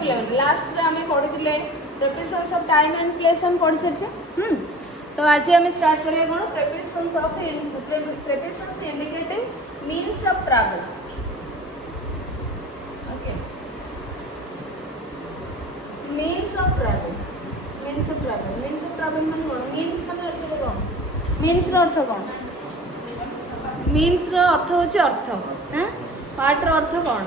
पिला लास्ट रे हमें पढ़ी prepositions of time and place हम पढ़ी सारी तो आज हमें स्टार्ट करिए कौन prepositions indicating means of travel okay means of travel मान कौन मीन्स मान अर्थ कौन मीन्स रो अर्थ कौन मीन्स रो अर्थ होची अर्थ हैं पार्ट रो अर्थ कौन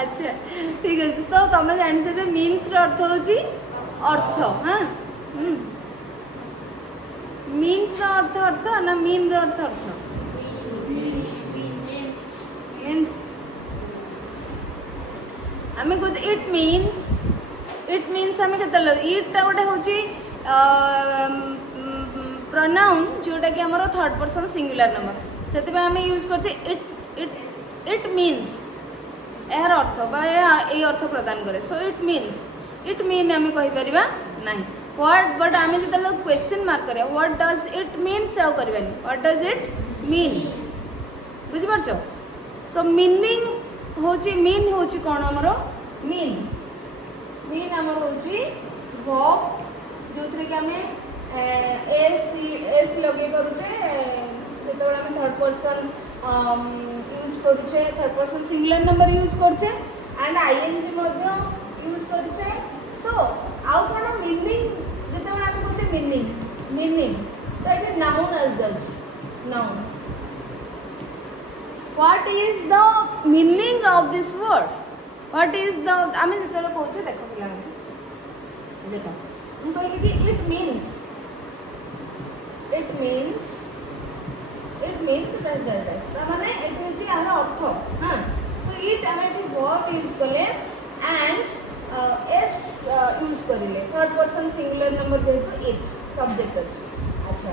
अच्छा ठीक है तो तुम जान मीन्स रो अर्थ होची अर्थ हाँ मीन्स रो अर्थ अर्थ ना मीन रो अर्थ अर्थ मीन्स आम कह इट मीन्स आम के इटा गोटे हूँ प्रोनाउन जोटा कि आमर थर्ड पर्सन सिंगुलर नंबर से आम यूज कर इट मीन्स यार अर्थ ये अर्थ प्रदान करे सो इट मीन आम कहीपर ना व्हाट बट आम जो क्वेश्चन मार्क करें व्हाट डज इट मीन्स आउ करवानी व्हाट डज इट मीन बुझिपार सो मीनिंग होची मीन होची कौन आमर मीन आमर होची वर्ब जो थे कि आम एस लगे करुचे जो आम थर्ड पर्सन यूज करुचे third person singular number use करचे एंड आईएनजी मध्य यूज करुचे सो आउ कौन मीनिंग जो आम कहे मीनिंग तो ये नाउन आस जाउची noun what is the meaning of this word what is the आम जो कहे देख पिला देख हम कहे कि इट मीन्स माने एटी होची यार अर्थ हां सो इट आम एटी वर्ब यूज कले एंड एस यूज करिले थर्ड पर्सन सिंगुलर नंबर जेहेतु इट सब्जेक्ट अछि अच्छा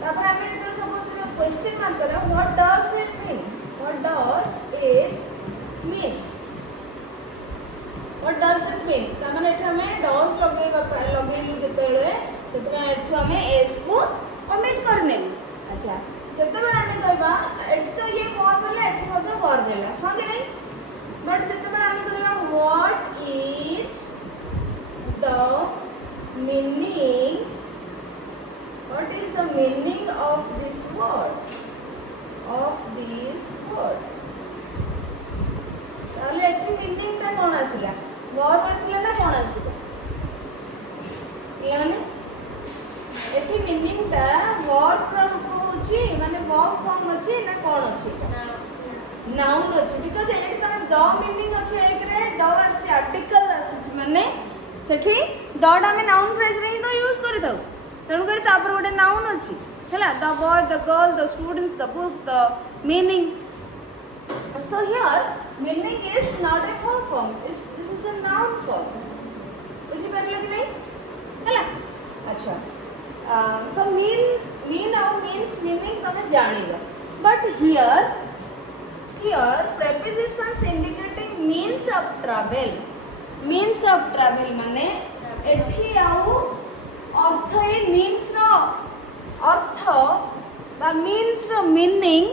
तापर आम जो सपोज क्वेश्चन मार्क करें what does it mean what does it mean what does it mean त माने एठी हमें डज लगेलु जेतेबेले सेतबे एठु हमें एस को ओमिट करने अच्छा जेतेबेले हमें कहबा एठी तो ये वर्ब होला एठी मते वर्ब होला हां कि नहीं बट जेतेबेले हमें कहबा what is the meaning of this word ताले एठी मीनिंग ता कोन आसिला वर्ब आसिला ना कोन आसिला यानी एठी मीनिंग ता वर्ब रूप होची माने वर्ब फॉर्म अछि ना कोन अछि नाउन अछि बिकॉज़ एठी तमे द मीनिंग अछि एक रे द आसी आर्टिकल आसी माने सेठी दडा में नाउन फ्रेज रे तो यूज करि थाउ तेणु करी तापर गोटे नाउन अछि हैला the boy the girl the students the book the meaning so here meaning is not a verb form this is a noun form बुझी परले कि नहीं हैला अच्छा तो मीन और मीन्स मीनिंग तमे जानिलो but here prepositions indicating means of travel माने एठी आउ अर्थ ए मीन्स रो अर्थ बा मीन्स रो मीनिंग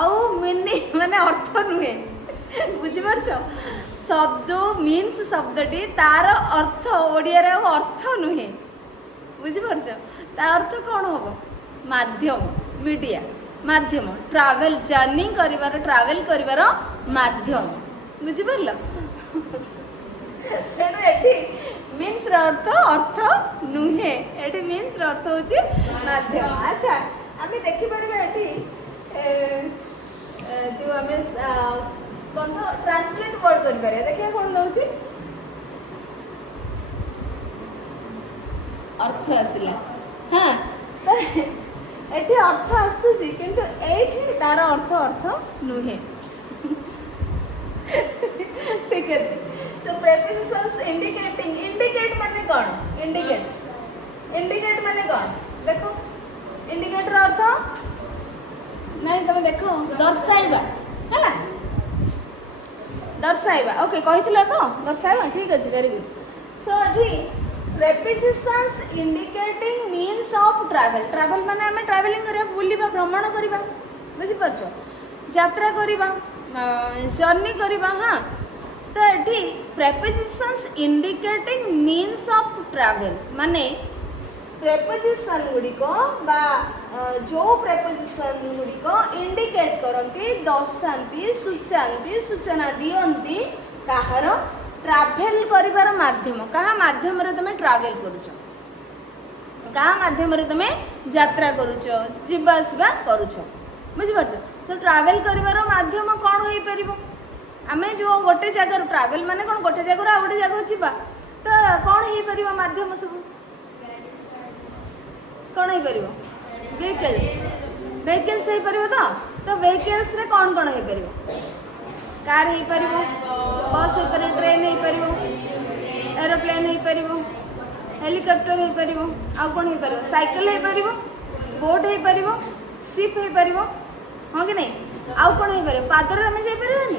आउ मीनिंग माने अर्थ नुहे बुझी परछ शब्द मीन्स शब्दटी तार अर्थ ओडिया रे अर्थ नुहे बुझी परछ ता अर्थ कोन होबो माध्यम मीडिया माध्यम ट्रैवल जर्नी करिवार ट्रैवल करिवार माध्यम बुझी परलो तेणु एठी मीन्स अर्थ नुहे एठी मीन्स अर्थ होची माध्यम अच्छा आमे देखि परबे एठी जो आमे कोन तो ट्रांसलेट वर्ड कर पारे देखिए कोन दउची अर्थ आसिला हां तो एठी अर्थ आसुची किंतु एठी तार अर्थ नुहे ठीक है सो prepositions indicate माने कौन indicate माने कौन देखो indicate रो अर्थ नहीं तुम देखो दर्शाइबा हैला दर्शाइबा ओके कहिथिला तो दर्शाइबा ठीक अछि वेरी गुड सो अथी prepositions indicating means of travel माने हमें ट्रैवलिंग करिया बुलिबा भ्रमण करिबा बुझि परछो यात्रा करवा जर्नी करवा। हाँ तो ये prepositions indicating means of travel माने प्रेपोजिशन गुड़िक बा जो प्रेपोजिशन गुड़िक इंडिकेट करती दर्शाती सूचाती सूचना दियंती कहार ट्रैवल करिवार माध्यम कहा माध्यम रे तुम ट्रैवल करुछ कहा माध्यम रे तुम यात्रा करुछ जीवा आसवा करुछ बुझिपारछ। सो ट्रैवल करिवार माध्यम कौन हो परिबो आमे जो गोटे जगह ट्रैवल माने कौन गोटे जगह आ गोटे जगह जीवा तो कौन हो परिबो माध्यम सब कौन हो परिबो व्हीकल्स व्हीकल्स हो परिबो तो व्हीकल्स रे कौन कौन हो परिबो कार हो परिबो बस हो परिबो ट्रेन हो परिबो एरोप्लेन हो परिबो हेलिकॉप्टर हो परिबो आ कौन हो परिबो साइकिल हो परिबो बोट हो परिबो शिप हो परिबो हाँ कि नहीं आउ कौन हो परिबो पादर आमे जाई परिबानी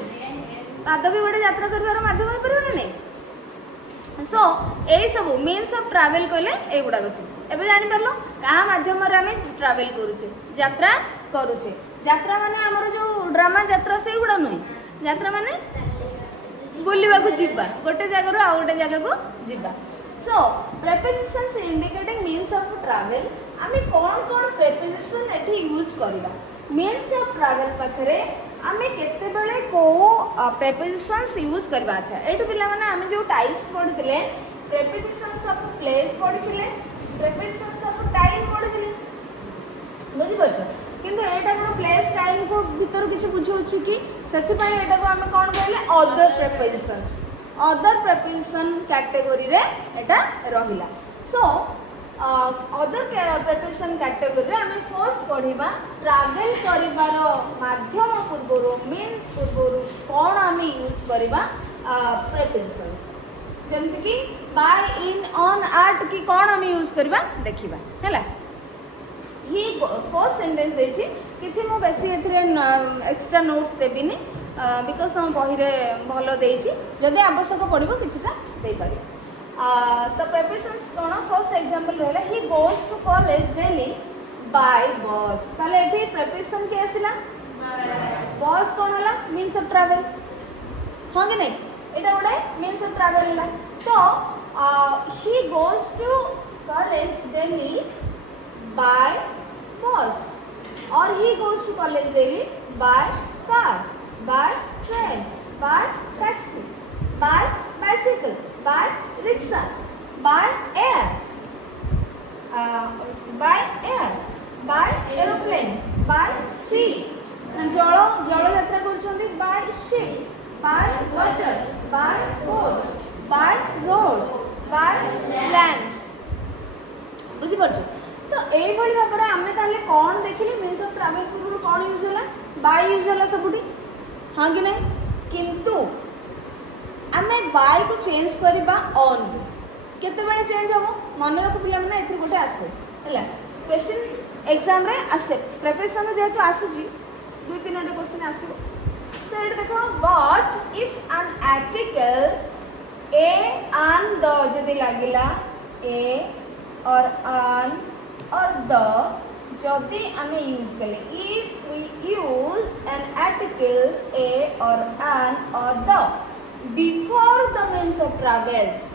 पाद भी गोटे यात्रा करबार माध्यम हो परिबो नहीं। सो यही सब मीन्स ऑफ ट्रैवल कहले ए गुडा सब एबे जानि परलो कहा माध्यम रे आमे ट्रैवल करूचे यात्रा करूचे यात्रा माने हमर जो ड्रामा यात्रा से गुडा नहीं यात्रा माने बुलवा को जीवा गोटे जगह आ गोटे जगह को जीवा। So prepositions indicating means of travel आमे कौन कौन प्रेपोजिशन एठी यूज करबा मीन्स ऑफ ट्रैवल पाखरे आमे केते बेले को प्रेपोजिशंस यूज करबा। अच्छा एठु पिला माने आमे जो टाइप्स पढितले प्रेपोजिशंस ऑफ प्लेस पढितले प्रेपोजिशंस ऑफ टाइम पढितले बुझि परछ किंतु एटा कोन प्लेस टाइम को भीतर किछि बुझौछि कि सेति पय एटा को आमे कोन कहले अदर प्रेपोजिशन कैटेगरी रे एटा रहिला। सो अदर प्रेपोजिशन कैटेगरी रे आमे फर्स्ट पढिबा ट्रैवल करिवार माध्यम पूर्वरु मीन्स पूर्वरु कोन आमे यूज करिबा प्रेपोजिशंस जेमति कि बाय इन ऑन आर्ट की कोन आमे यूज करिबा देखिबा हैला। ही फर्स्ट सेंटेंस देछि किछि मो बेसी एथरे एक्स्ट्रा नोट्स देबिनी बिकॉज तुम बही रे भलो देछि जदि आवश्यक पड़िबो किछिटा देई पारि। तो प्रेपोजिशंस कोन फर्स्ट एग्जांपल रहला he goes to college daily by bus ताले एठी प्रेपोजिशन के आसिला बस कोन हला मीन्स ऑफ ट्रैवल हां कि नहीं एटा गोटे मीन्स ऑफ ट्रैवल हला। तो he goes to college daily by bus or he goes to college daily by car by train by taxi by bicycle by rickshaw by air by aeroplane by sea जल यात्रा कर by ship by water by boat by road by land बुझी परछ। तो यही भाव में आम कौन देखिले मीन्स ऑफ ट्रैवल पूर्व कौन यूज है बाय यूज है सबुठी हाँ कि नहीं किंतु आम बाय को चेंज करवा ऑन केते बेले चेंज हम मन रख पिला माने एथि गोटे आसे हैला क्वेश्चन एग्जाम रे आसे प्रिपरेशन जेहेतु आसुची 2-3 क्वेश्चन आसीबो। सो एट देखो what if N article A and the जदि लागिला ए और एन और द जदि आमे यूज कले if we use an article a or an or the before the means of travels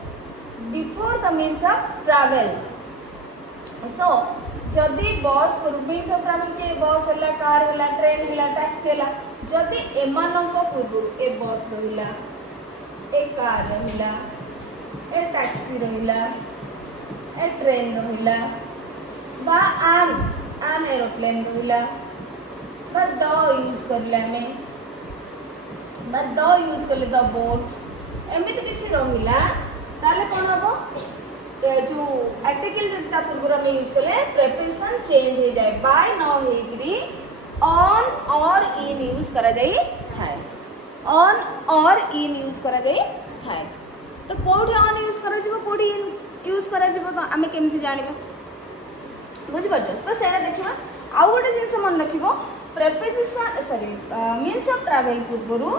before the means of travel. So जदि bus means of travel के बस हैला car हैला train हैला taxi हैला जदि एमानक पूर्व ए बस रहिला ए कार रहिला ए टैक्सी रहिला ए ट्रेन रहिला बा आन एरोप्लेन रहिला बा द यूज करले हमें बा द यूज करले द बोट एमिति किसी रहिला ताले कोन हबो जो आर्टिकल जता पूर्व में यूज करले प्रेपोजिशन चेंज हो जाए बाय न हेग्री ऑन और इन यूज करा जाई थाए ऑन और इन यूज करा जाई थाए। तो कोठी ऑन यूज करा जिवो कोठी इन यूज करा जिवो तो आमे केमति जानिबो बुझि परछो। तो सेडा देखिबा आउ गोटे जिंस मन रखिबो preposition sorry means of travel पूर्वरु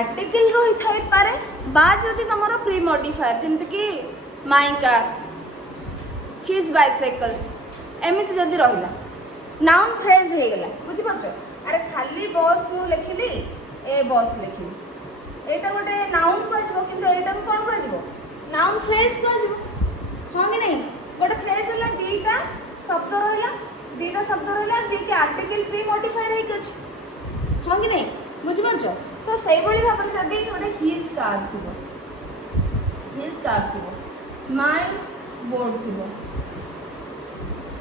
आर्टिकल रही थाई पारे बा जदि तमरो प्री मॉडिफायर जेंति कि माय कार हिज बाइसाइकल एमिति जदि रहिला नाउन फ्रेज हे गेला बुझि परछो अरे खाली बस मु लिखिली ए बस लिखिली एटा गोटे नाउन कहजिवो किंतु एटा को कोन कहजिवो नाउन फ्रेज कहजिवो हां कि नहीं गोटे फ्रेज हला दीटा शब्द रहला जे कि आर्टिकल प्री मॉडिफाई रही कुछ हां कि नहीं बुझि परछो तो सही भली भाबर जदी गोटे हिज कार थिबो माय बोर्ड थिबो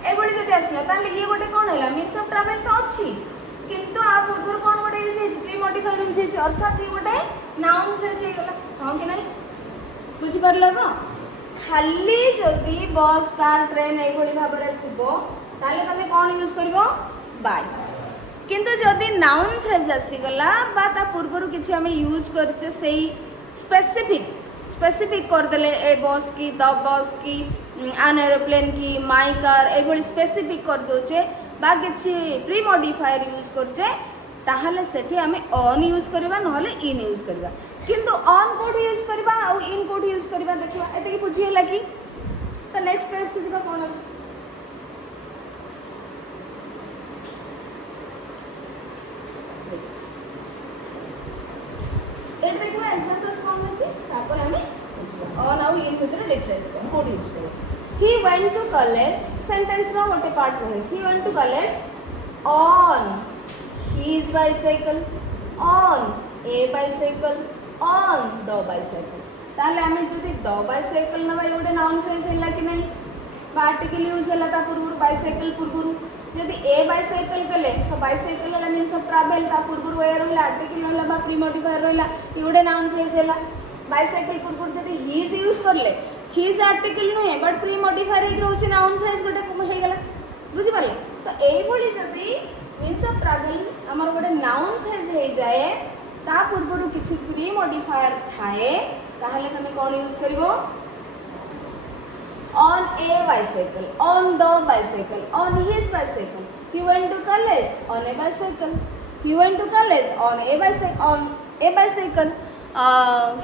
ए बडी जदी आसला ताले ये गोटे कोन हैला मीन्स ऑफ ट्रैवल तो अछि किंतु आ पूर्व कोन गोटे यूज है प्री मॉडिफाई यूज है अर्थात ये गोटे नाउन फ्रेज हे गला हां कि नहीं बुझि परला तो खाली जदी बस कार ट्रेन ए बडी भाबर थिबो ताले तमे कोन यूज करबो बाय किंतु जदि नाउन फ्रेज आसी गला बा ता पूर्वरु किछि हमें यूज करछे सेही स्पेसिफिक कर देले ए बस की द बस की एन एरोप्लेन की माय कार ए बडी स्पेसिफिक कर दोचे बा किछि प्री मॉडिफायर यूज करछे ताहले सेठी हमें ऑन यूज करबा नहले इन यूज करबा किंतु ऑन कोड यूज करबा और इन कोड यूज करबा देखिबा एते की बुझी होला की तो नेक्स्ट पेज के जिबा कोन अछि एट देखिबा एग्जांपल्स कोन अछि तापर हमें बुझिबा ऑन और इन भितर डिफरेंस कोड यूज करबा he went to college sentence रो गोटे पार्ट रहे he went to college on his bicycle on a bicycle on the bicycle ताले हमें जदी द बाइसाइकल ना भाई गोटे नाउन फ्रेज हैला कि नहीं आर्टिकल यूज हैला ता पूर्व बाइसाइकल पूर्व जदी ए बाइसाइकल कले सो बाइसाइकल वाला मींस ऑफ ट्रैवल ता पूर्व वे रहला आर्टिकल वाला बा प्री मॉडिफायर रहला ये गोटे नाउन फ्रेज हैला बाइसाइकल पूर्व जदी हिज यूज करले हिज आर्टिकल नुहे बट प्री मॉडिफायर एक रहउछि नाउन फ्रेज गोटे हे गेला बुझि पाले तो एई भली जदी मींस ऑफ ट्रैवल हमर गोटे नाउन फ्रेज हे जाए ता पूर्वरु किछि प्री मॉडिफायर थाए ताहले तमे कोन यूज करिवो on a bicycle on the bicycle on his bicycle he went to college on a bicycle he went to college on a bicycle on a bicycle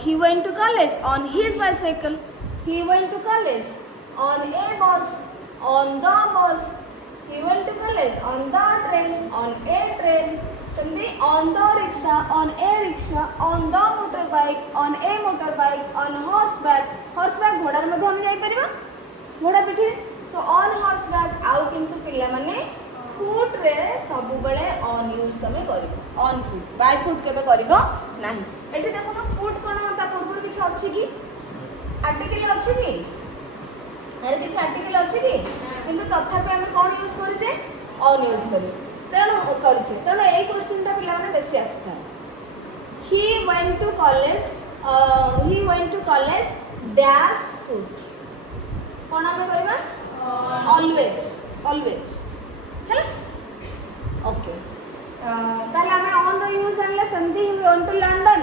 he went to college on his bicycle he went to college on a bus on the bus he went to college on the train on a train समझे on the rickshaw on a rickshaw on the motorbike on a motorbike on horseback घोड़ा मध्ये हम जाई परिबा घोड़ा पिठी सो on horseback आउ किंतु पिल्ला माने फुट रे सब बेले on यूज तमे करिवो on foot by foot केबे करिवो नाही एठी देखो ना फुट कोन ता पूर्व किछ अछि की आर्टिकल अछि की अरे किछ आर्टिकल अछि की किंतु तथापि हम कोन यूज करछे on यूज करी तेणु करछे तेणु ए क्वेश्चन ता पिला माने बेसी आस्था he went to college dash foot कोन हम करबा always हैला ओके ताले हमें ऑन रो यूज आणले संधि he went to London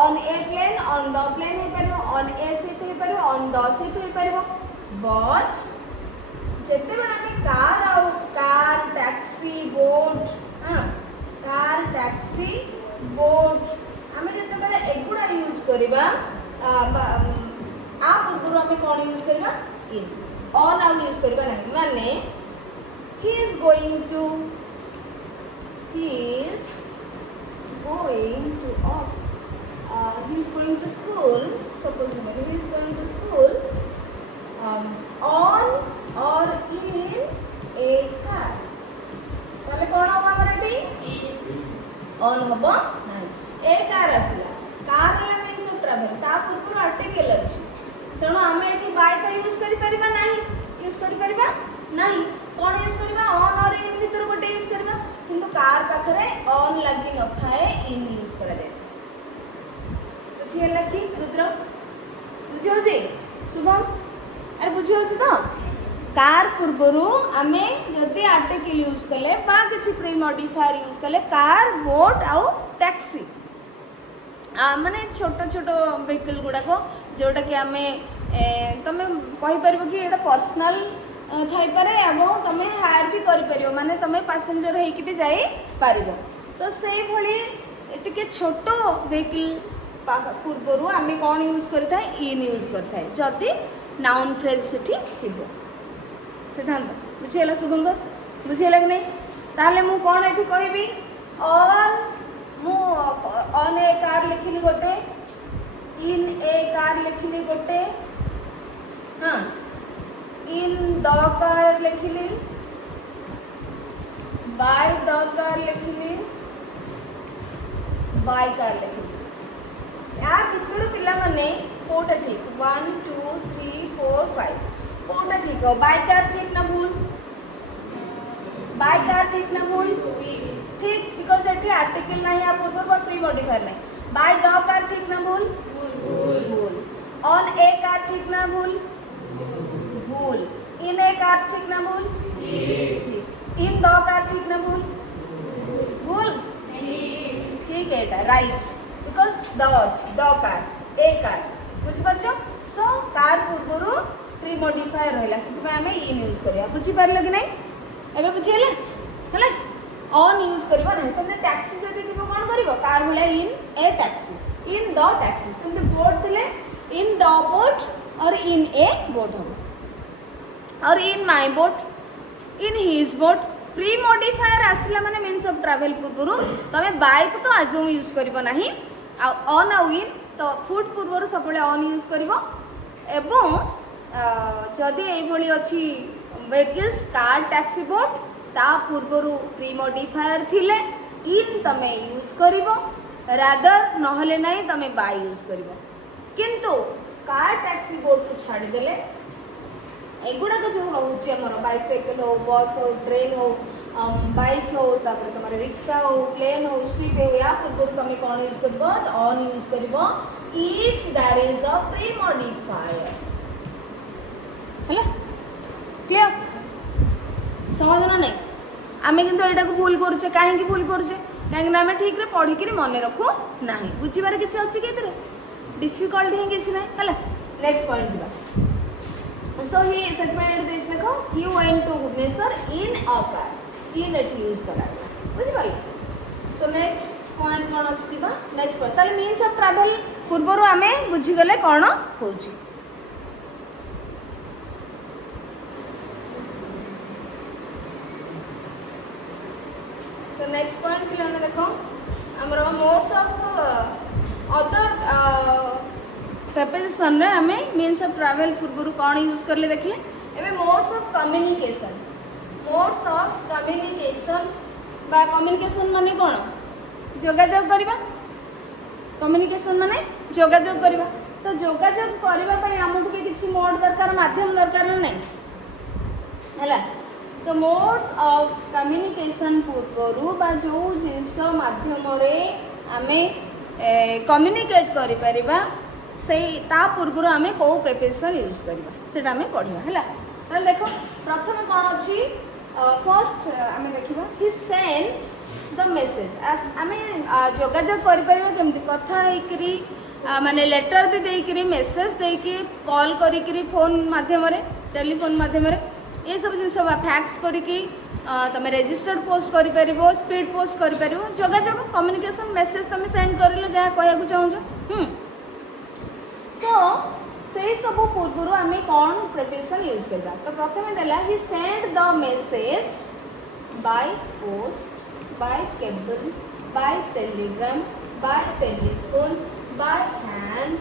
on a plane on the plane हे परबो on a ship हे परबो on the ship हे परबो but जेते बेला हमें कार टैक्सी बोट हां कार टैक्सी बोट हमें जेते बेला एगुडा यूज करबा आ पूर्व हमें कोन यूज करबा इन ऑन आउ यूज करबा नहीं माने he is going to school suppose he is going to school on or in a car ताले कोन होबा मराठी on होबो नाही ए कार आसला कार ला मींस ऑफ ट्रैवल ता पूर्व आर्टिकल अछि तेणु आमे एठी बाय तो यूज करि परिबा नाही कोन यूज करबा ऑन और इन भीतर गोटे यूज करबा किंतु कार पाखरे ऑन लागि न थाए इन यूज करा जाय बुझी हला कि रुद्र बुझियो जी शुभम अरे बुझियो छी तो कार पूर्वरु आमे जदी आर्टिकल यूज कले बा किछि प्री मॉडिफायर यूज कले कार बोट आउ टैक्सी माने छोटो छोटो व्हीकल गुडा को जोटा कि आमे तमे कहि परबो कि एटा पर्सनल थाई पारे एवं तमे हायर भी करि परियो माने तमे पैसेंजर हे कि भी जाई पारिबो तो सेही भली टिके छोटो व्हीकल पूर्वरु आमे कोन यूज करथाय इन यूज करथाय जदी नाउन फ्रेज सेठी थिबो सिद्धांत बुझेला शुभंकर बुझेला कि नहीं ताले मु कोन एठी कहबी ऑन मु ऑन ए कार लिखिली गोटे, इन ए कार लिखिली गोटे, हाँ इन द कार लिखिली, बाय द कार लिखिली, बाय कार लिखिली। या भितर पिला माने कोटा ठीक 1 2 3 4 5 कोटा ठीक हो? बाय कार ठीक ना भूल? बाय कार ठीक ना भूल? ठीक, बिकॉज एठी आर्टिकल नहीं या पूर्व पर प्री मॉडिफायर नहीं। बाय द कार ठीक ना भूल? भूल। ऑन ए कार ठीक ना भूल? भूल। इन ए कार ठीक ना भूल? ठीक। इन द कार ठीक ना भूल? भूल? ठीक है, एटा right, because the car A car बुझी परछो। सो कार पूर्व प्री मॉडिफायर रहला, सेति में हमें इन यूज करिया। बुझी परले कि नहीं? एबे बुझी हैला हैला ऑन यूज करबो ना। सेते टैक्सी जदी थिबो कोन करबो? कार भले इन ए टैक्सी, इन द टैक्सी। सेते बोट थिले इन द बोट और इन ए बोट हो, और in my boat, in his boat. Pre modifier आसला माने मीन्स ऑफ ट्रैवल पूर्व तमे बाय को तो अज्यूम यूज करबो नाही। ऑन आ इन तो फुट पूर्व सब ऑन यूज करबो। एवं जदि एभली अच्छी वेहिकल्स कार टैक्सी बोट ता पूर्वर प्री मॉडिफायर थिले इन तमे यूज करिवो, रादर नहले नहीं तमे बाय यूज करिवो। किंतु कार टैक्सी बोट को छाड़ी देले एगुड़ाक जो रोचे आमर बाइसाइकेल हो, बस हो, ट्रेन हो, बाइक हो, तापर तुम रिक्शा हो, प्लेन हो, शिप हो, या पूर्व तुम कौन यूज कर? ऑन यूज कर if there is a premodifier. हैला क्लियर? समाधान नहीं आमे किंतु एटा को भूल करूचे। काहे भूल करूचे? कहीं आम ठीक रे पढ़ी कि मन रखू ना, बुझीबार किसी अच्छी कि डिफिकल्ट ही किसी ना है। नेक्स्ट पॉइंट दिबा। सो ही सेटमेंट देस देखो he went to Bhubaneswar in a car, इन एट यूज करा बुझी पाले। सो नेक्स्ट पॉइंट कोन अछि दिबा? नेक्स्ट पॉइंट ताले मीन्स ऑफ ट्रैवल पूर्वरु आमे बुझी गले कोन होची। सो नेक्स्ट पॉइंट पिलाने देखो हमरो मोड्स ऑफ अदर प्रपोजिशन रे हमें मीन्स ऑफ ट्रैवल पूर्व कौन यूज करले देखिले। एबे modes of communication, modes of communication बा कम्युनिकेशन माने कोन? जोगाजोग करबा। कम्युनिकेशन माने जोगाजोग करबा। तो जोगाजोग करबा पई हमकु भी किछि मोड दरकार, माध्यम दरकार नै हैला। तो मोड्स ऑफ कम्युनिकेशन पूर्व बा जो जिंस माध्यम रे हमें कम्युनिकेट करि परिबा से ता पूर्व आम कौ प्रिपोजिशन यूज करवा से पढ़ा है। तो देखो प्रथम कौन अच्छी फर्स्ट आम देखा ही सेंट द मेसेज। आम जोगाजोग करमि कथा माने लेटर भी देकरी मेसेज देकी कॉल करी फोन माध्यम टेलीफोन माध्यम ये सब जिन फैक्स करी तुम रजिस्टर पोस्ट कर स्पीड पोस्ट कर जोगाजोग कम्युनिकेशन मेसेज तुम सेंड कर जहाँ कहूँ चाहूँ। तो से सब पूर्व आम कौन प्रिपोजिशन यूज करवा? तो प्रथम देला he send the message by post, by cable, by telegram, by telephone, by hand,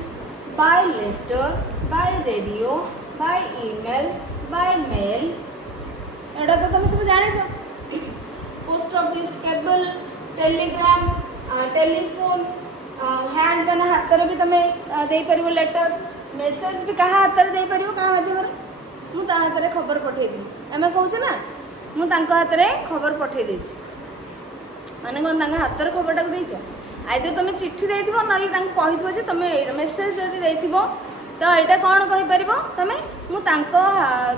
by letter, by radio, by email, by mail. एटा तो तुम सब जाने छ। Post office, cable, telegram, telephone, hand बना हाथ भी तुम दे पार, लेटर मेसेज भी क्या हाथ में दे पार, क्या माध्यम मुझे हाथ में खबर पठेदी। आम कहे ना मुझे हाथ में खबर पठे माने कौन हाथ में खबरटा को देच आइदर तुम चिट्ठी दे ना कही तुम मेसेज जब दे तो यहाँ कौन कहीपर तुम मुझे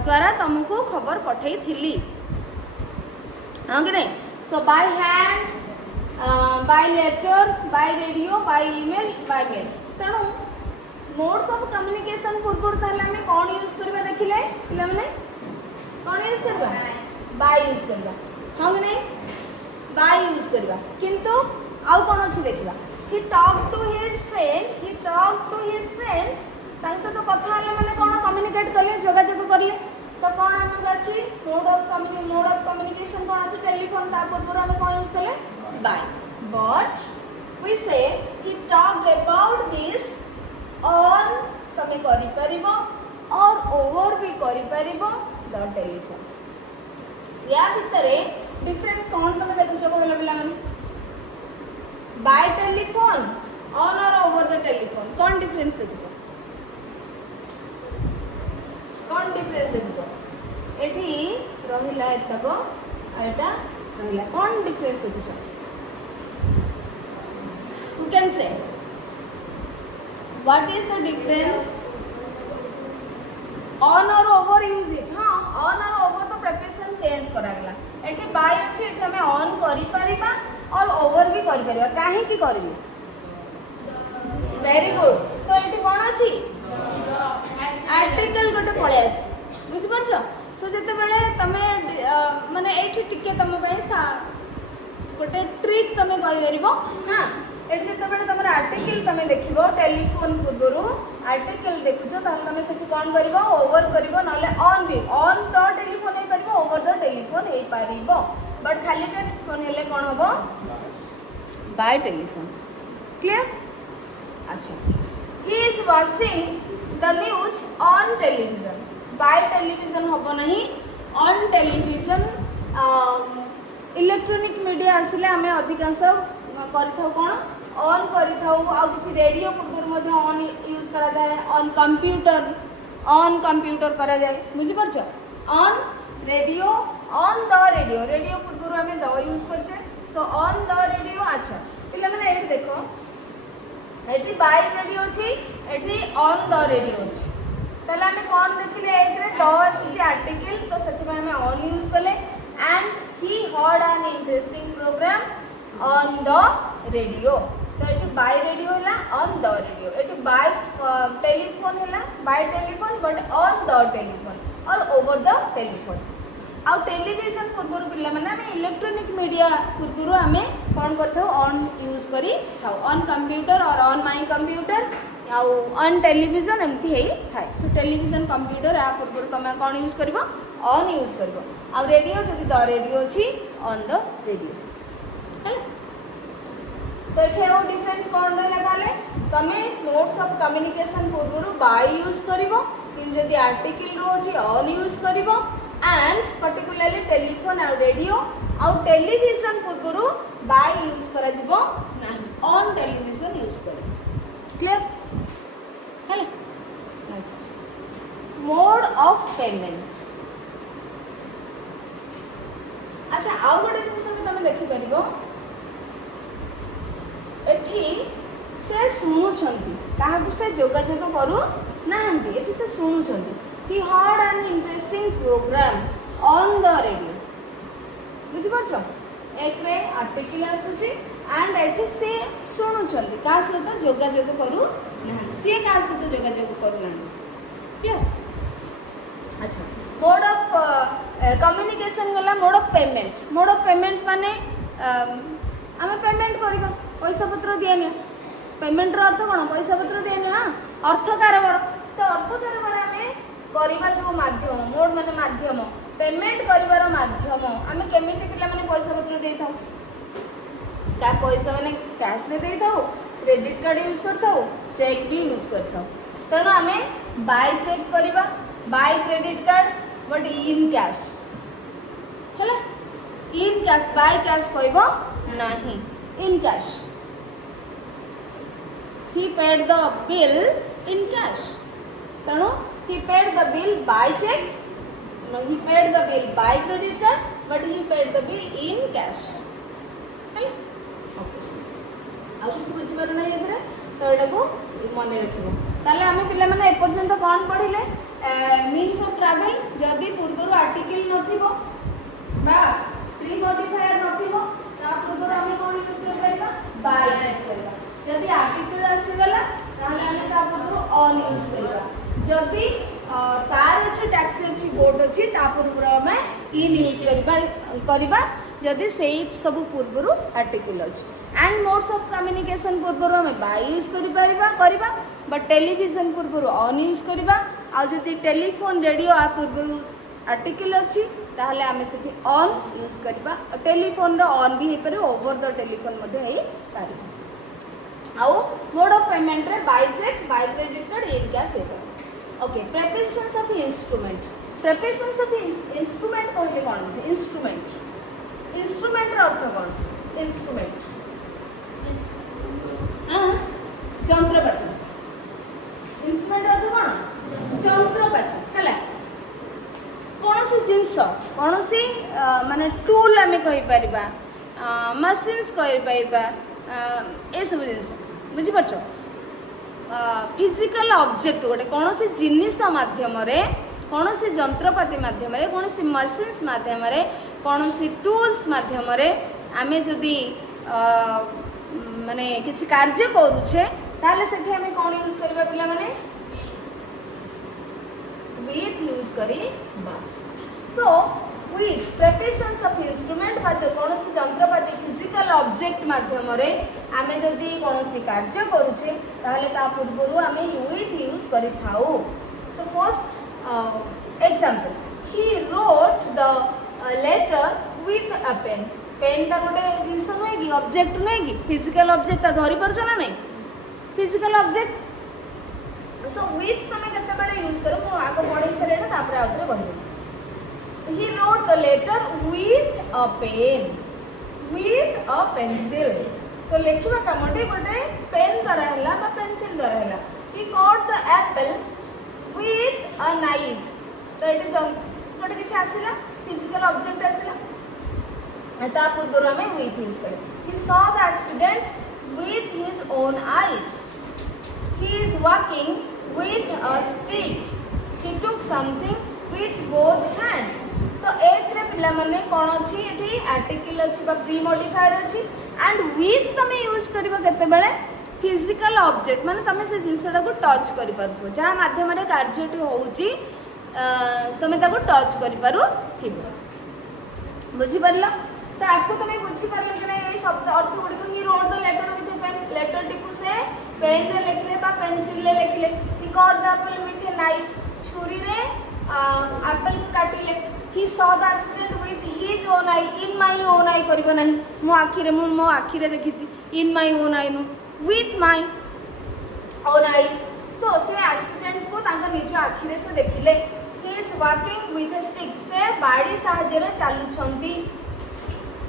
द्वारा तुमको खबर पठे थी हाँ कि नहीं। So by hand, by letter, by radio, by email, by mail. तेणु मोड्स ऑफ कम्युनिकेशन पूर्व ताहले कौन यूज करबा देखिले पिला माने कौन यूज करबा? बाय यूज करबा हाँ कि नहीं, बाय यूज करबा। किंतु आउ कौन अच्छी देखा he talk to his friend, he talk to his friend सहित कथा मैंने कौन कम्युनिकेट कले जोगाजोग कले तो कौन आम अच्छी मोड ऑफ कम्युनिकेशन कौन अच्छी टेलीफोन ता पूर्व आम कौन यूज कले by. But we say he talked about this on तमे करि परिबो और ओवर भी करि परिबो द टेलीफोन. या भितरे डिफरेंस कौन तमे देखुछ कहला पिला माने बाय टेलीफोन ऑन और ओवर द टेलीफोन कौन डिफरेंस देखुछ कौन डिफरेंस देखुछ एठी रहिला एतको एटा रहिला कौन difference देखुछ you can say what is the difference on or over usage. हाँ on और over तो preposition change करा गला एठी by अछि एठी हमें on करि परिबा और over भी करि परिबा काहे की करिबे very good. so एठी कोन अछि article गोटे पळे आसी बुझि परछ. सो जते बेले तमे माने एठी टिके तम पैसा गोटे ट्रिक तमे करि परिबो. हां एठी जते बेले तमर आर्टिकल तमे देखिबो टेलीफोन पूर्वरु आर्टिकल देखुछो ताहले तमे सेठी कोन करिवो ओवर करिवो नले ऑन भी ऑन तो टेलीफोन हे परिबो ओवर द टेलीफोन हे परिबो बट खाली टेलीफोन हेले कोन होबो बाय टेलीफोन. क्लियर. अच्छा he is watching the news on television. By television होबो नहीं ऑन टेलीविजन. इलेक्ट्रॉनिक मीडिया आसिले हमें अधिकांश करिथाउ कोन ऑन करिथाउ आ किसी रेडियो पूर्व मध्ये ऑन यूज करा जाए ऑन कंप्यूटर करा जाए बुझि परछ. On radio on the radio radio पूर्व हमें द यूज करछे. So on the radio. अच्छा पिला माने एठी देखो एठी बाय रेडियो छी एठी ऑन द रेडियो छी तले हमें कोन देखिले एक रे द आसी आर्टिकल तो सेति में हमें ऑन यूज करले and he heard an interesting program on the radio. तो एठी बाय रेडियो हैला on the radio. एठी बाय टेलीफोन हैला by telephone but on the telephone और over the टेलीफोन. आ टेलीविजन पूर्व पिला माने हम इलेक्ट्रॉनिक मीडिया पूर्व हमें कोन करथौ ऑन यूज करी थाउ on computer or on my computer आ ऑन टेलीविजन एमती हेई थाय. सो टेलीविजन कंप्यूटर आ पूर्व तमे कोन यूज करबो ऑन यूज करबो. आ रेडियो जदी द रेडियो छी ऑन द रेडियो हैला. तो एठे ओ डिफरेंस कोन रहला ताले तमे मोड्स ऑफ कम्युनिकेशन पूर्व बाय यूज करिवो किन जदी आर्टिकल रोची ऑन यूज करिवो एंड पर्टिकुलरली टेलीफोन आ रेडियो आ टेलीविजन पूर्व बाय यूज करा जिवो नाही ऑन टेलीविजन यूज करिवो. क्लियर हैला. Next mode of payment. अच्छा आ गोटे जिंस में तमे देखि परिबो एठी से सुनुछंती काहाकु से जोगाजोग करू नाहंती एठी से सुनुछंती. He heard an interesting programme on the radio बुझि परछ. एक रे आर्टिकल आसुची एंड एठी से सुनुछंती का सहित जोगाजोग करू नाहंती से का सहित जोगाजोग करू नाहंती. क्लियर. अच्छा मोड ऑफ कम्युनिकेशन गला mode of payment. Mode of payment माने आमे पेमेंट करबा पैसा पत्र दिएने पेमेंट रो अर्थ कोन पैसा पत्र दिएने. हां अर्थ कारोबार. तो अर्थ कारोबार हमें करबा जो माध्यम मोड माने माध्यम पेमेंट करिवार माध्यम आमे केमिति पिला माने पैसा पत्र देई थाउ का पैसा माने कैश रे देई थाउ क्रेडिट कार्ड यूज करथाउ चेक भी यूज करथाउ. तनो आमे बाय चेक करबा bye credit card but in cash हैला. इन कैश बाय कैश कहबो नाही in cash. he paid the bill in cash. तणु he paid the bill by check. No, he paid the bill by credit card, but he paid the bill in cash. हैला. Okay. आ किछ बुझि पार नै एथरे तो एटा को मन रखिबो. ताले आमे पिला माने ए पर्यंत कोन पढिले मीन्स ऑफ ट्रैवल जदी पूर्वरु आर्टिकल नथिबो बा प्री मॉडिफायर नथिबो ता पूर्वरु आमे कोन यूज करबा बाय यूज करबा. जदि आर्टिकल आसी गला ताहले आमे ता पूर्वरु ऑन यूज करबा. जदि कार अछि टैक्सी अछि बोट अछि ता पूर्वरु आमे इन यूज करबा जदि सेही सब पूर्वरु आर्टिकल अछि. एंड मोड्स ऑफ कम्युनिकेशन पूर्वरु आमे बाय यूज करबा बट टेलीविजन पूर्वरु ऑन यूज करबा. आ जदि टेलीफोन रेडियो आ पूर्वरु आर्टिकल अछि ताहले आमे सेठी ऑन यूज करबा टेलीफोन रो ऑन भी हे पारे ओवर द टेलीफोन मध्ये हे पारे आउ मोड ऑफ पेमेंट रे by cheque by credit card in cash हे पारे okay preparations of instrument preparations of instrument कहले कोन छै इंस्ट्रूमेंट रो अर्थ कोन इंस्ट्रूमेंट যন্ত্রপাতি ইনস্ট্রুমেন্ট অর্থ কোন যন্ত্রপাতি হলা কোনসি জিনিস কোনসি মানে টুল আমি কই পারিবা মশিনস কই পাইবা এ সব জিনিস বুঝি পারছো ফিজিক্যাল অবজেক্ট গোটে কোনসি জিনিস মাধ্যমরে কোনসি যন্ত্রপাতি মাধ্যমরে কোনসি মশিনস মাধ্যমরে কোনসি টুলস মাধ্যমরে আমি যদি माने किसी कार्य करूछे ताले सेठी हमें कौन यूज करबा पिला माने विथ यूज करी बा so with preparations of instrument बा जो कोनसी यंत्रपाती फिजिकल ऑब्जेक्ट माध्यम रे आमे जदी कोनसी कार्य करूछे ताले ता पूर्वरु आमे विथ यूज करी थाउ so first example he wrote the letter with a pen pen टा गोटे जिनस नुहे कि ऑब्जेक्ट नुहे कि फिजिकल ऑब्जेक्ट धरी पारछ ना नहीं फिजिकल ऑब्जेक्ट सो विथ तमे केते बडे यूज करो मो आगो पढै सरेना तापर आउथरे कहि he wrote the letter with a pencil तो लिखिबा कामटे गोटे पेन द्वारा हला बा पेंसिल द्वारा हला he cut the apple with a knife तो एटे गोटे किछ आसिला फिजिकल ऑब्जेक्ट आसिला ता पूर्व में विथ यूज करें he saw the accident with his own eyes he is walking with a stick he took something with both hands तो एक रे पिला माने कोन अछि एठी आर्टिकल अछि बा प्री मॉडिफायर अछि एंड विथ तमे यूज करबा केते बेले फिजिकल ऑब्जेक्ट माने तमे से जिंसटा को टच करि परथो जा माध्यम रे कार्यटी होउची तमे ताको टच करि पारो थिबो बुझि परला तो आपको तुम्हें बुझी पारलो कि नहीं शब्द अर्थ गुडी को he wrote the letter with pen letter टिकु से पेन रे लिखले बा पेंसिल रे लिखले he cut the apple with a knife छुरी रे एप्पल को काटिले he saw the accident with his own eye in my own eye करबो नहीं मो आखी रे देखिची इन माय ओन आई नु with my own eyes so से एक्सीडेंट को तांका निज आखी रे से देखिले he is walking with a stick से बाड़ी सहायता रे चालू छंती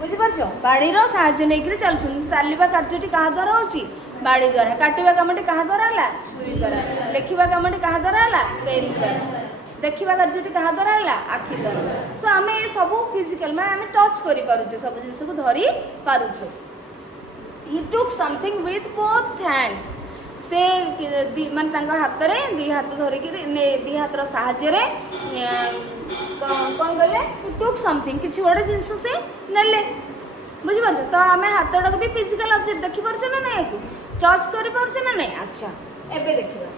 बुझी पारछो बाड़ी रो साहाय्य नै कि चलछन चालिबा कार्यटी कहा द्वारा होची बाड़ी द्वारा काटिबा कामटी कहा द्वारा हला छुरी द्वारा लिखिबा कामटी कहा द्वारा हला पेन द्वारा देखिबा कार्यटी कहा द्वारा हला आखि द्वारा सो हमें ये सब फिजिकल में हमें टच करि पारुछे सब जिंस को धरी पारुछे ही टुक समथिंग विथ बोथ हैंड्स से मान तांगा हाथ रे दी हाथ धरि कि दी हाथ रो साहाय्य रे कौन गले टुक समथिंग किसी गोटे जिनस से नेले बुझी पारछ तो आमे हाथटा को भी फिजिकल ऑब्जेक्ट देखि पारछ ना नहीं को टच करि पारछ ना नहीं अच्छा एबे देखिबा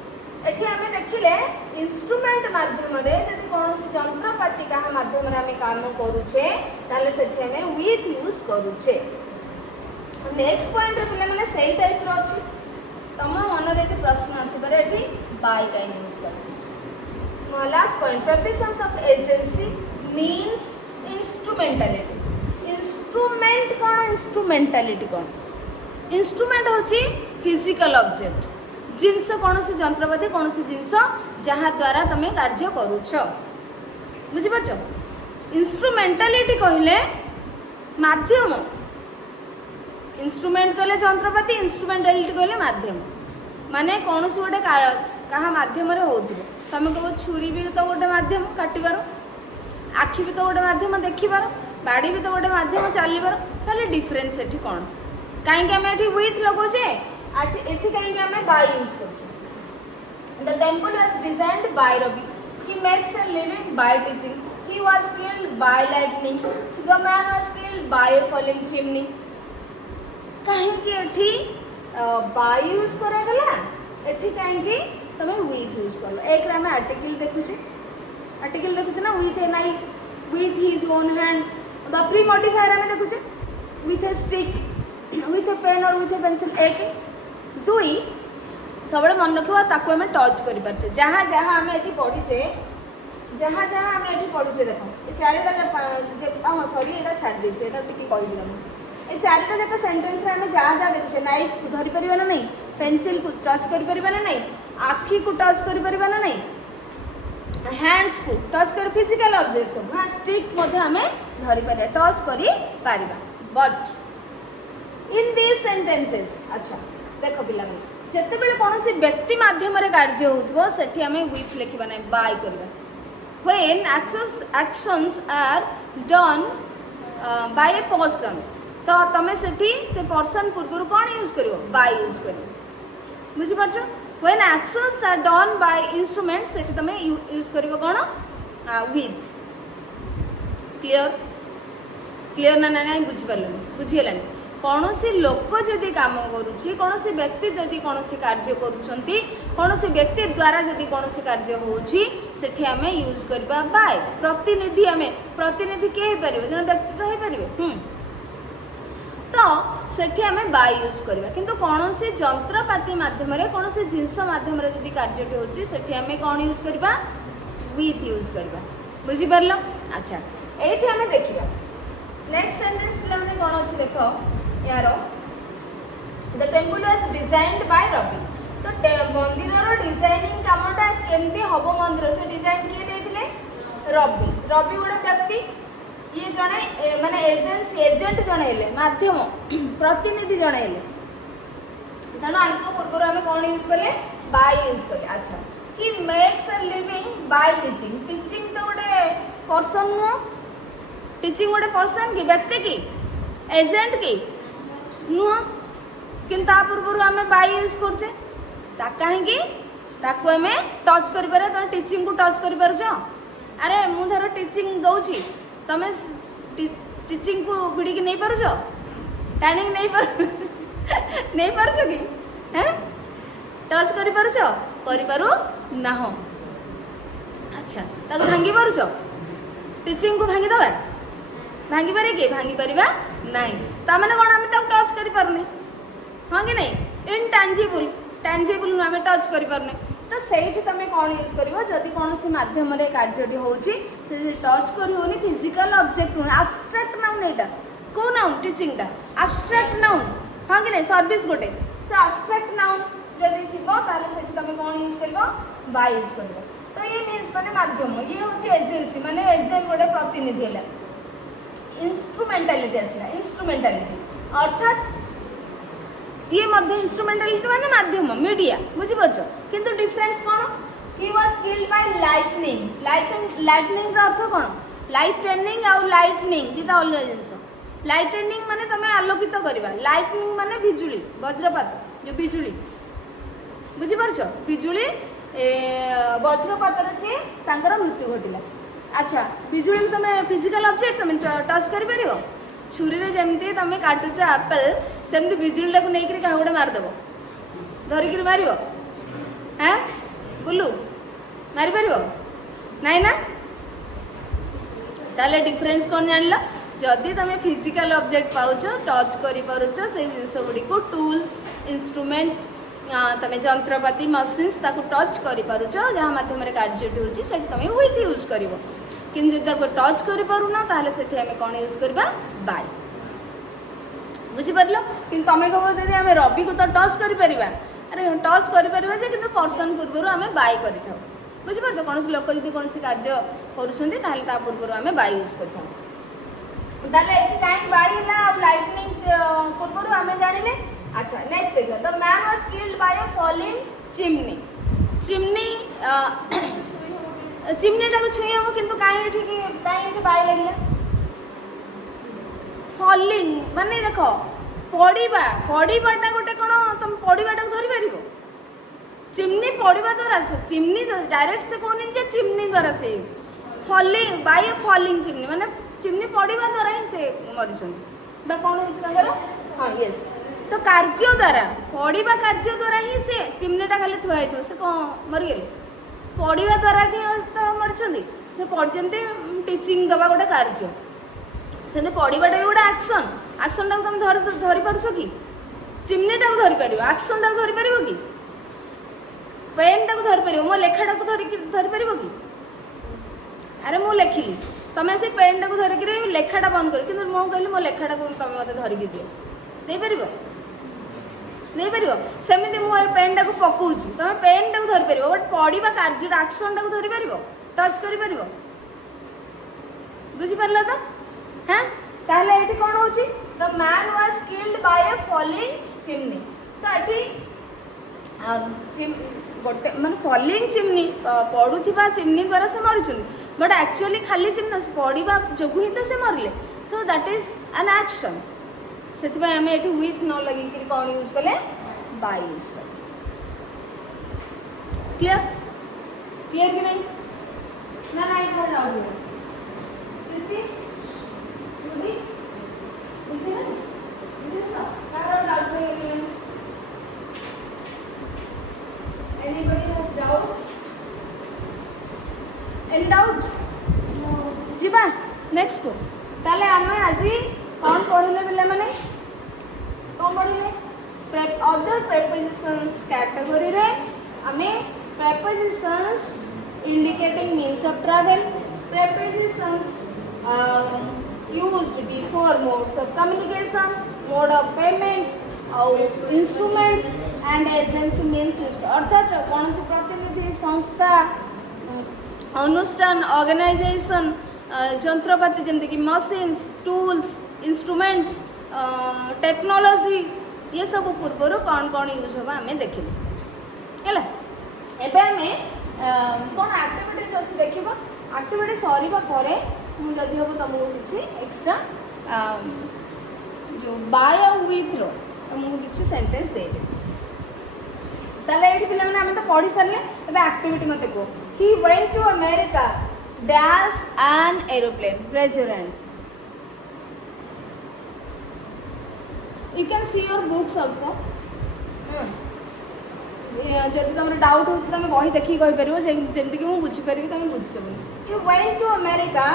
एठी आमे देखिले इंस्ट्रूमेंट माध्यम रे जदि कोनोसी यंत्रपाती का माध्यम रे आमे काम करूछे ताले सेठी आमे विथ यूज करूछे नेक्स्ट पॉइंट रे पिले माने सेही टाइप रो अछि तम मन रे एठी प्रश्न आसी पारे एठी बाय का यूज कर last point preparations of agency means instrumentality instrument कौन इंस्ट्रूमेंटालिटी कौन इंस्ट्रूमेंट होची फिजिकल ऑब्जेक्ट जिनस कौन सी यंत्रपाती कौन सी जिनस जहाँ द्वारा तमे कार्य करूछ बुझी पारछ इंस्ट्रूमेंटालिटी कहले माध्यम इंस्ट्रूमेंट कहले यंत्रपाती इंस्ट्रूमेंटालिटी कहले माध्यम माने कौन सी गोटे कहा माध्यम रे होथिबो तमे कहो छुरी भी तो गोटे माध्यम काटिबार आखि भी तो गोटे माध्यम देखिबार बाड़ी भी तो गोटे माध्यम चलीबार ताले डिफरेंस एठी कोन काहे कि हम एठी विथ लगोचे एठी काहे कि हम बाय यूज करछे the temple was designed by Ravi he makes a living by teaching he was skilled by lightning the man was skilled by falling chimney काहे कि एठी बाय यूज करा गला एठी काहे कि तमे विथ यूज कर एक रे हम आर्टिकल देखुचे ना with a knife with his own hands बा प्री मॉडिफायर हम देखुचे with a stick with a pen और विथ ए पेंसिल एक दुई सब मन रखा ताको हमें टच कर जहाँ जहाँ आम ये पढ़ीचे जहाँ जहाँ आम ये पढ़ुचे देख ये चारिटा हाँ सॉरी ये छाड़ देचे टी कह ये चारिटा जाक सेन्टेन्स आम जहाँ जहाँ देखुचे नाइफ को धरी पार ना नहीं पेनसिल को टच कर ना नहीं आखि को टच कर ना नहीं हैंड्स को टच कर फिजिकल ऑब्जेक्ट सब हाँ स्टिक आम धरी पार टच कर बट इन दिस सेंटेंसेस अच्छा देख पिला जिते बड़े कौन व्यक्ति मध्यम कार्य होती आम विथ लिखा ना बाय करवा when actions are done by a person तो तमें से पर्सन पूर्व कौन यूज कर by यूज कर बुझीपार when actions are done by instruments से तमें यूज कर कौन with क्लियर क्लियर ना ना बुझीपार बुझीगलानी कौन सी लोक जदि काम करुच्ची कौन सी व्यक्ति जदि कौन सी कार्य करुँच कौन सी व्यक्ति द्वारा जदि कौन सी कार्य होची सेठी आमे यूज करबा बाय प्रतिनिधि आमे प्रतिनिधि के हे परिबे जन व्यक्ति तो हे परिबे तो सेठी आमे बाय यूज करबा किंतु कौन सी यंत्रपाति माध्यम रे कौन सी जिंस माध्यम रे जदि कार्य होची सेठी आमे कौन यूज करबा विथ यूज करबा बुझी परलो अच्छा एठी आमे देखिबा नेक्स्ट सेंटेंस पिला माने कोन अछि देखो यारो the temple was designed by Ravi तो मंदिर रो डिजाइनिंग कामटा केमती हबो मंदिर से डिजाइन किए देथिले रवि रवि गोटे व्यक्ति ये जणे माने एजेंट जणे हेले माध्यम प्रतिनिधि जणे हेले तनो आंको पूर्व आमे कोन यूज करले बाय यूज करले अच्छा ही makes a living by teaching teaching तो गोटे पर्सन नो टीचिंग गोटे पर्सन की व्यक्ति की एजेंट की नुह किंतु ता पूर्व आम बाय यूज करछे ता कहीं ताकू आम टच कर टीचिंग को टच कर अरे मु धर टीचिंग दौची तमें टीचिंग को भिड़िकी नहीं पार टाणिक नहीं पार नहीं पार कि टच कर पारू ना अच्छा ताकू भांगी पार टीचिंग को भांगी दबा भांगी पारे कि भांगी पारिबा नहीं तामाने कोन आमे ताकू टच करि पारने हां कि नहीं इनटैंजिबल टैंजिबल आमे टच करि पारने तो सेठी तमे कोन यूज करिवो जदि कोनोसी माध्यम रे कार्यटी होउची से टच करि होनी फिजिकल ऑब्जेक्ट होनी एब्स्ट्रैक्ट नाउन एटा को नाउन टीचिंग टा एब्स्ट्रैक्ट नाउन हां कि नहीं सर्विस गोटे से एब्स्ट्रैक्ट नाउन जदि थिबो ताले सेठी तमे कोन यूज करिवो बाय यूज करिवो तो ये मींस माने माध्यम ये होची एजेंसी माने एजेंट गोटे प्रतिनिधि हैला इंस्ट्रूमेंटालिटी आसला इंस्ट्रूमेंटालिटी अर्थात ये मध्य इंस्ट्रूमेंटालिटी माने माध्यम मीडिया बुझी परछो किंतु डिफरेंस कोन he was killed by lightning lightning रो अर्थ कोन लाइटनिंग आ लाइटनिंग दिटा अलग जिंस लाइटनिंग माने तमे आलोकित करबा लाइटनिंग माने बिजुली वज्रपात जो बिजुली बुझी परछो बिजुली वज्रपात रे से तांकर मृत्यु घटिला अच्छा बिजुली तुम फिजिकल ऑब्जेक्ट तुम टच कर पार छुरी रे जमती तुम काटुच एप्पल सेमती बिजुली को नहीं क्या गोटे मारिदेव धरिक मार हाँ बुलू मारिपार नाई ना ताले डिफरेंस कौन जान जदि तुम फिजिकल ऑब्जेक्ट पाउच टच कर से जिनस गुड़ी को टूल्स इंस्ट्रूमेंट्स तुम जंत्रपाति मशीन्स ताको टच कर जहाँ मध्यम कार्य होती तुम विथ यूज कर किंतु जब टच कर पारुना ताले सेठी आमे कौन यूज करबा बाय बुझी परलो किंतु तमे कहबो दीदी आमे रवि को तो टच कर परिबा अरे टच कर परिबा जे किंतु पर्सन पूर्व आमे बाय करिथाउ बुझी परछो कोन लोक जदि कोन कार्य करूछंती ताले ता पूर्व आमे बाय यूज करथाउ ताले एठी टाइम बाय हला आ लाइटनिंग पूर्व आमे जानिले अच्छा नेक्स्ट देखो the man was killed by a falling chimney chimney चिमनीटा को छुई हम किंतु कहीं बाय लगे फॉलिंग माने देख पड़ाटा गोटे कौन तुम पड़ाटा धरी पार चिमनी पड़ा द्वारा से चिमनी डायरेक्ट से कहनी जे चिमनी द्वारा से फॉलिंग बाय फॉलिंग चिमनी माने चिमनी पड़ा द्वारा ही से मरी कौन हाँ यस तो कार्य द्वारा पड़ा कार्य द्वारा ही से चिमनीटा खाली थुआई से कौन मरीगले पढ़ा द्वारा तो मरीचंती टीचिंग दबा गोटे कार्य से पढ़ाटा भी गोटे एक्शन एक्शन टाक तुम धरी पार कि चिमनीटा को धरी पार एक्शन टाक धरी पार कि पेन टाक धरी पार मो लेखाटा को धरी पार कि अरे मु लेखिली तुम से पेनटा को धरिक लेखाटा बंद कर कि कहली मो लेखाटा को तुम मत धरिकी दियो देपर सेमती मुझे पेनटा को पकाऊँगी तुम पेनटा को धरी पार बट पढ़ा कार्य आक्शनटा को धरी पार टच कर बुझीपार तो हाँ ताहले ये कौन हो the man was killed bye A falling chimney तो ये गोटे माने फॉलिंग चिमनी पड़ुवा चिमनी द्वारा से मरी बट एक्चुअली खाली चिमनी पड़ा जो ही तो से मरले तो दैट इज एन एक्शन से आम ये विथ न लगे कौन यूज कले बाय यूज कले क्लियर क्लियर कि नहीं ना ना इधर डाउट प्रीति रुदी इसे ना कारो डाउट है anybody has doubt any doubt जीवा नेक्स्ट को ताले आमे आज कौन पढ़ले पिले माने कौन पढ़ले अदर प्रेपोजिशंस कैटेगरी रे आमे prepositions indicating means of travel prepositions used before modes of communication mode of payment और इंस्ट्रूमेंट्स एंड एजेंसी मीन्स अर्थात कौन से प्रतिनिधि संस्था अनुष्ठान ऑर्गेनाइजेशन जंत्रपाति जमती कि मशीन्स टूल्स इंस्ट्रूमेंट्स टेक्नोलोजी ये सब पूर्वर कौन कौन यूज होगा आम देखिले है कौन एक्टिविटीज अच्छी देख एक्टिविटी सरीबा परे मुझे हम तुमको किसी एक्स्ट्रा जो बाय और विथ रो तुमको किसी सेंटेंस दे ताले ये पिला माने हमें तो पढ़ी सारे अब एक्टिविटी मत को he went to America dash an aeroplane residence you can see your books also जब तुम डाउट हो तुम बही देखिए कहीपर जमीक मुझे बुझीपारि तुम बुझीज you went to America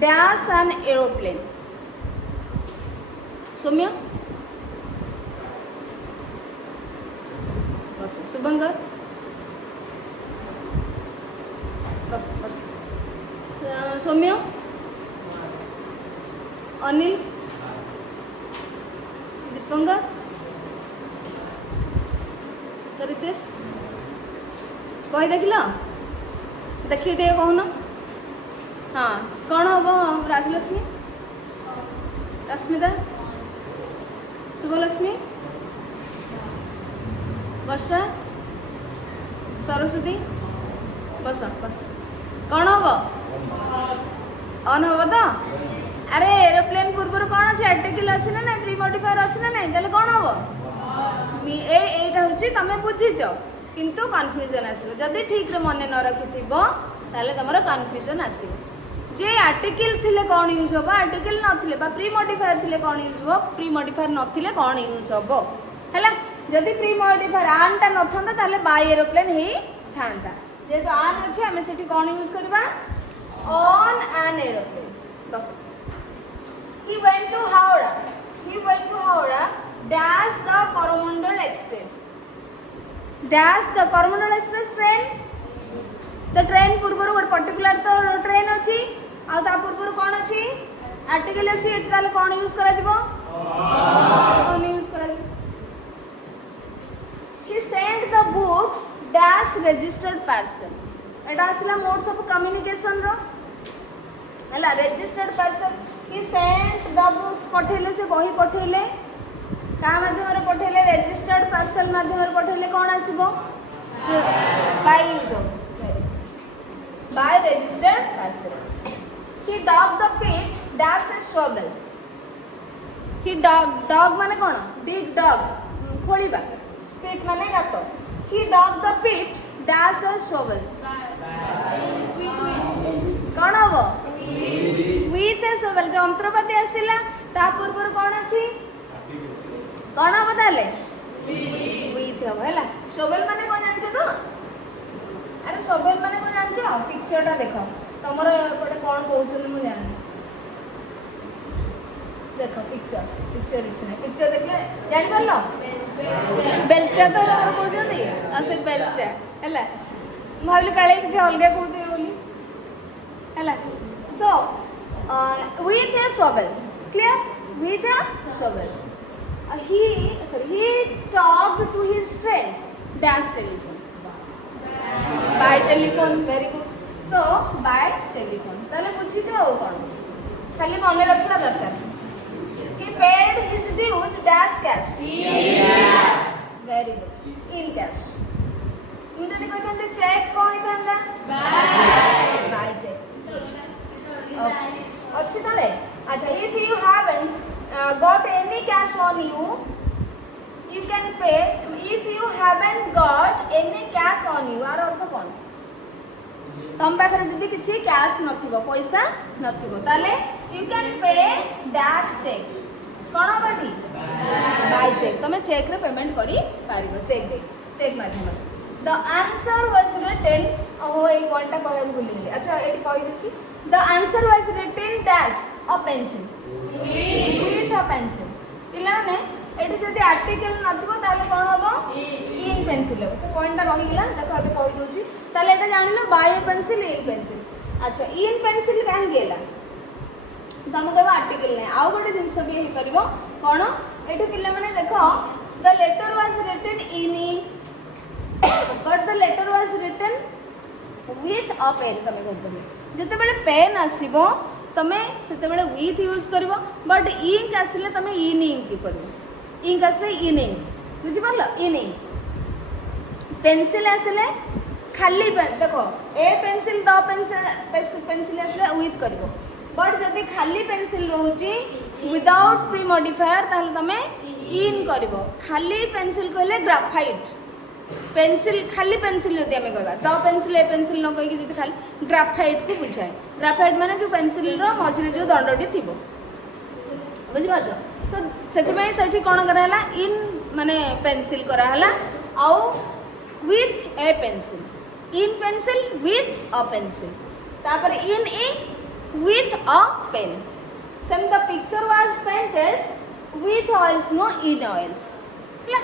dash an aeroplane Saumya बस शुभंकर बस बस सौम्य अनिल दीपंकर रितेश कही देख देखिए टे कहन हाँ कौन हम राजलक्ष्मी रश्मिता शुभलक्ष्मी वर्षा सरस्वती बस बस कौन हम अन हम तो अरे एरोप्लेन पूर्व कौन अच्छे आर्टिकल अच्छे ना ना प्री मॉडिफायर अच्छे ना ना ताले कौन हम एटा हूँ तुम बुझीच किंतु कन्फ्यूजन आसो जदि ठीक रे मन न रखि ताले तुम कन्फ्यूजन आसो जे आर्टिकल थिले कौन यूज हम आर्टिकल नथिले बा प्री मॉडिफायर थिले कौन यूज हो प्री मॉडिफायर नथिले कौन यूज हम हैला जदि प्री मॉडिफायर आनटा नथंदा ताले बाय एरोप्लेन ही थांता जेतो आन अछि हमें सेठी कौन यूज करबा ऑन एन एरोप्लेन बस He went to Howrah. He went to Howrah. Dash the Coromandel Express. Dash the Coromandel Express train. The train पूर्वर ଗୋଟେ particular तो train अछि आ ता पूर्वर कोन अछि आर्टिकल अछि एत ताले कोन यूज करा जिवो ऑन यूज करा जिवो He sent the books dash registered parcel. एटा आसला मोड्स ऑफ कम्युनिकेशन रो हला registered parcel. He sent the books पठेले से बही पठेले का माध्यम रे पठेले registered parcel माध्यम रे पठेले कोन आसीबो by use by registered parcel. He dug the pit dash a shovel. He dug माने कोन dig dug खोलिबा pit माने गातो. He dug the pit dash a shovel. कौन हम विथ सोवेल जंत्रपाति आसला ता पूर्व कौन अच्छी कौन हम ताले विथ हम है सोवेल माने कौन जानछ तो अरे सोवेल माने कौन जानछ पिक्चरटा देख तमर एपटे कौन कहउछन मु जान देख पिक्चर पिक्चर इसने पिक्चर देखले जान परलो बेलचा तो तमर कहउछन आ से बेलचा हैला भाबले काले जे अलगा कहउते बोली हैला So with a shovel, clear? With a shovel. He talked to his friend dash telephone. By telephone, very good. So by telephone. ताले पूछी जाओ कौन? खाली मने रखना दरकार. He paid his dues dash cash. Yes. Very good. In cash. मुझे तो कहते हैं चेक कौन था? By check. अच्छी ताले. अच्छा, if you haven't got any cash on you, you can pay. If you haven't got any cash on you, आर अर्थ कौन? तम पाखरे जदि किछि कैश नथिबो, पैसा नथिबो, ताले you can pay dash check. कोन बाटी? By cheque. तमे चेक रे पेमेंट करी पारिबो, चेक दे, चेक माध्यम. The answer was written. ओहो ए पॉइंटटा कहबो भूली गेली. अच्छा एटी कहि देछि. The answer was written dash a pencil. With a pencil. पिला ने एटी जदि आर्टिकल नथिबो ताले कोन होबो? इन पेंसिल होबो. से पॉइंटटा रहि गेला. देखो अबे कहि दोछि. ताले एटा जानिलो बाय पेंसिल, इन पेंसिल. अच्छा इन पेंसिल काहे गेला? तम कहबो आर्टिकल नै. आउ गोटे जिंस भी हे परिबो कोन? एटी पिला माने देखो the letter was written in ink but the letter was written with a pen. तमे कहबो जते बेले पेन आसीबो तमे सेते बेले with यूज करबो, बट इंक आसिले तमे इन इंक करबो. इंक आसिले इन इंक, बुझि परलो? In ink. पेंसिल आसिले खाली पेन. देखो ए पेंसिल द पेंसिल आसिले with करबो, बट जदि खाली पेंसिल रहउची विदाउट प्री मॉडिफायर ताहले तमे इन करबो. खाली पेंसिल कहले ग्राफाइट पेंसिल. खाली पेंसिल जदि हमें कहबा द पेंसिल ए पेंसिल न कहि कि जदि खाली ग्राफाइट को बुझाए. ग्राफाइट माने जो पेंसिल रो मझरे जो दंडटी थिबो, बुझि पाछो? सो सेति में सेठी कोन करा हला? इन माने पेंसिल करा हला आउ with a pencil. In pencil with a pencil. तापर इन ink with a pen. Some the picture was painted with oils, no in oils. हला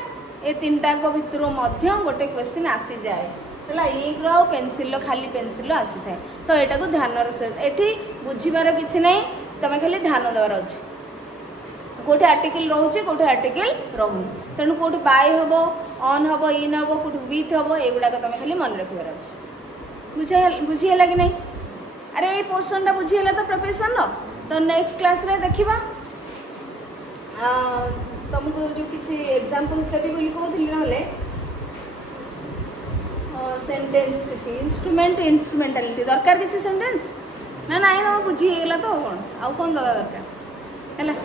ए तीनटा को भितरो मध्य गोटे क्वेश्चन आसी जाए. हला इंक रो पेंसिल लो खाली पेंसिल लो आसी थाए. तो एटा को ध्यान रो सहित एठी बुझिबार किछि नै, तमे खाली ध्यान देबार अछि. कोठे आर्टिकल रहउछि, कोठे आर्टिकल रहउनि. तनु कोठे बाय हबो, ऑन हबो, इन हबो, कोठे विथ हबो, एगुडा को तमे खाली मन रखिबार अछि. बुझि हला कि नै? अरे ये पोर्शनटा बुझीगला तो प्रिपरेशन रो. तो नेक्स्ट क्लास रे देखिबा तुमको जो किसी एग्जांपल्स देबी बोली कहथिली रहले सेंटेंस किसी इंस्ट्रूमेंटालिटी दरकार किसी सेंटेंस ना ना तुम बुझी गेला तो कौन आउ कौन दबा दरकार है.